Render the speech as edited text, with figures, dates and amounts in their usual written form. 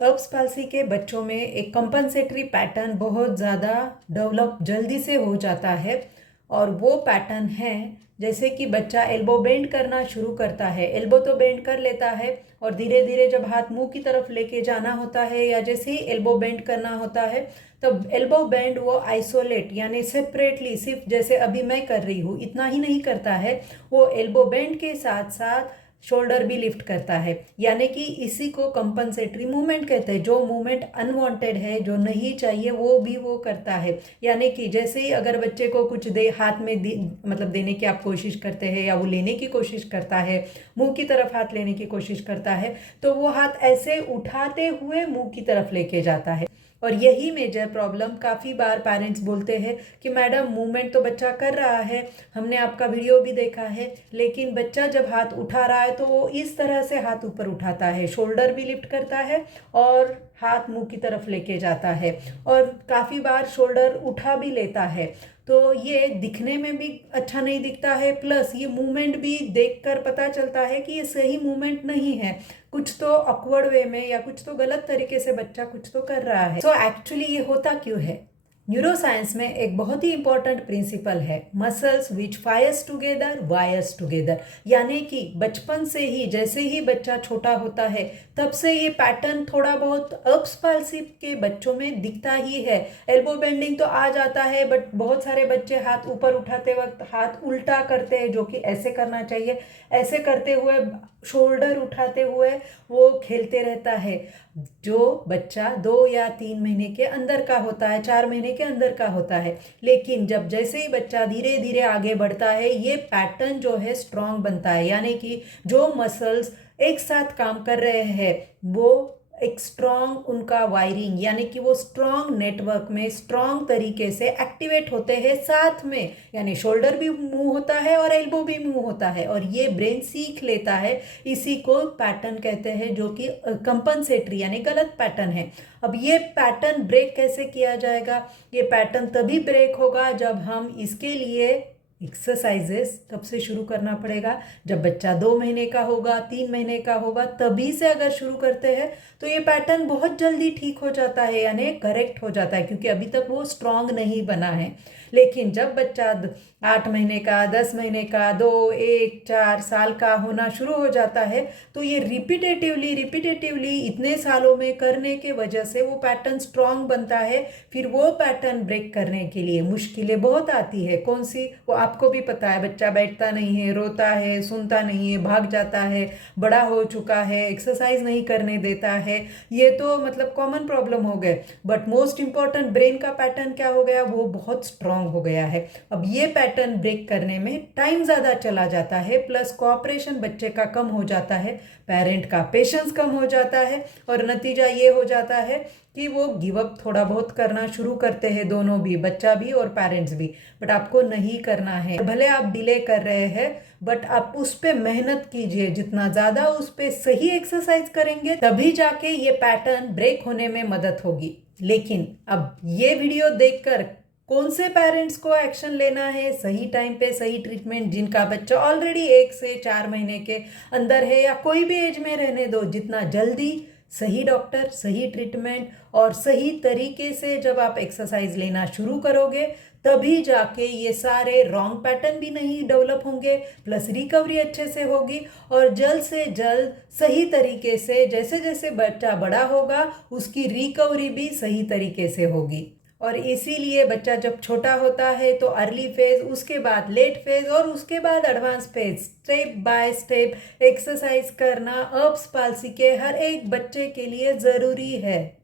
अर्ब्स palsy के बच्चों में एक कंपनसेटरी पैटर्न बहुत ज़्यादा डेवलप जल्दी से हो जाता है। और वो पैटर्न है जैसे कि बच्चा एल्बो बेंड करना शुरू करता है, एल्बो तो बेंड कर लेता है और धीरे धीरे जब हाथ मुंह की तरफ लेके जाना होता है या जैसे ही एल्बो बेंड करना होता है तब एल्बो बेंड वो आइसोलेट यानी सेपरेटली सिर्फ जैसे अभी मैं कर रही हूँ इतना ही नहीं करता है, वो एल्बो बेंड के साथ साथ शोल्डर भी लिफ्ट करता है। यानी कि इसी को कंपनसेटरी मूवमेंट कहते हैं। जो मूवमेंट अनवांटेड है, जो नहीं चाहिए, वो भी वो करता है। यानी कि जैसे ही अगर बच्चे को कुछ दे हाथ में मतलब देने की आप कोशिश करते हैं या वो लेने की कोशिश करता है, मुंह की तरफ हाथ लेने की कोशिश करता है, तो वो हाथ ऐसे उठाते हुए मुंह की तरफ लेके जाता है। और यही मेजर प्रॉब्लम काफ़ी बार पेरेंट्स बोलते हैं कि मैडम मूवमेंट तो बच्चा कर रहा है, हमने आपका वीडियो भी देखा है, लेकिन बच्चा जब हाथ उठा रहा है तो वो इस तरह से हाथ ऊपर उठाता है, शोल्डर भी लिफ्ट करता है और हाथ मुंह की तरफ लेके जाता है और काफ़ी बार शोल्डर उठा भी लेता है। तो ये दिखने में भी अच्छा नहीं दिखता है, प्लस ये मूवमेंट भी देखकर पता चलता है कि ये सही मूवमेंट नहीं है, कुछ तो ऑकवर्ड वे में या कुछ तो गलत तरीके से बच्चा कुछ तो कर रहा है। सो एक्चुअली ये होता क्यों है? न्यूरोसाइंस में एक बहुत ही इंपॉर्टेंट प्रिंसिपल है, muscles which fires together wires together. यानी कि बचपन से ही जैसे ही बच्चा छोटा होता है तब से ये पैटर्न थोड़ा बहुत अर्ब्स पाल्सी के बच्चों में दिखता ही है। एल्बो बेंडिंग तो आ जाता है, बट बहुत सारे बच्चे हाथ ऊपर उठाते वक्त हाथ उल्टा करते हैं, जो कि ऐसे करना चाहिए। ऐसे करते हुए शोल्डर उठाते हुए वो खेलते रहता है। जो बच्चा 2 या 3 महीने के अंदर का होता है, 4 महीने के अंदर का होता है, लेकिन जब जैसे ही बच्चा धीरे धीरे आगे बढ़ता है ये पैटर्न जो है स्ट्रांग बनता है। यानी कि जो मसल्स एक साथ काम कर रहे हैं वो एक स्ट्रांग उनका वायरिंग यानी कि वो स्ट्रांग नेटवर्क में स्ट्रांग तरीके से एक्टिवेट होते हैं साथ में। यानी शोल्डर भी मूव होता है और एल्बो भी मूव होता है और ये ब्रेन सीख लेता है। इसी को पैटर्न कहते हैं, जो कि कंपनसेटरी यानी गलत पैटर्न है। अब ये पैटर्न ब्रेक कैसे किया जाएगा? ये पैटर्न तभी ब्रेक होगा जब हम इसके लिए एक्सरसाइजेस कब से शुरू करना पड़ेगा? जब बच्चा 2 महीने का होगा, 3 महीने का होगा, तभी से अगर शुरू करते हैं तो ये पैटर्न बहुत जल्दी ठीक हो जाता है, यानी करेक्ट हो जाता है, क्योंकि अभी तक वो स्ट्रांग नहीं बना है। लेकिन जब बच्चा 8 महीने का, 10 महीने का, 2, 1, 4 साल का होना शुरू हो जाता है तो ये रिपीटेटिवली इतने सालों में करने के वजह से वो पैटर्न स्ट्रांग बनता है। फिर वो पैटर्न ब्रेक करने के लिए मुश्किलें बहुत आती है। कौन सी? वो आपको भी पता है, बच्चा बैठता नहीं है, रोता है, सुनता नहीं है, भाग जाता है, बड़ा हो चुका है, एक्सरसाइज नहीं करने देता है, ये तो मतलब कॉमन प्रॉब्लम हो गए। बट मोस्ट इंपॉर्टेंट ब्रेन का पैटर्न क्या हो गया? वो बहुत स्ट्रांग हो गया है। अब ये पैटर्न ब्रेक करने में टाइम ज़्यादा चला जाता है, प्लस कोऑपरेशन बच्चे का कम हो जाता है, पेरेंट का पेशेंस कम हो जाता है और नतीजा ये हो जाता है कि वो गिव अप थोड़ा बहुत करना शुरू करते हैं, दोनों भी, बच्चा भी और पेरेंट्स भी। बट आपको नहीं करना है। भले आप डिले कर रहे हैं बट आप उस पर मेहनत कीजिए। जितना ज़्यादा उस पर सही एक्सरसाइज करेंगे तभी जाके ये पैटर्न ब्रेक होने में मदद होगी। लेकिन अब ये वीडियो देखकर कौन से पेरेंट्स को एक्शन लेना है? सही टाइम पे सही ट्रीटमेंट, जिनका बच्चा ऑलरेडी 1 से 4 महीने के अंदर है या कोई भी एज में रहने दो, जितना जल्दी सही डॉक्टर, सही ट्रीटमेंट और सही तरीके से जब आप एक्सरसाइज लेना शुरू करोगे तभी जाके ये सारे रॉन्ग पैटर्न भी नहीं डेवलप होंगे, प्लस रिकवरी अच्छे से होगी और जल्द से जल्द सही तरीके से जैसे जैसे बच्चा बड़ा होगा उसकी रिकवरी भी सही तरीके से होगी। और इसीलिए बच्चा जब छोटा होता है तो अर्ली फेज, उसके बाद लेट फेज और उसके बाद advance phase, step by step exercise करना अर्ब्स पाल्सी के हर एक बच्चे के लिए ज़रूरी है।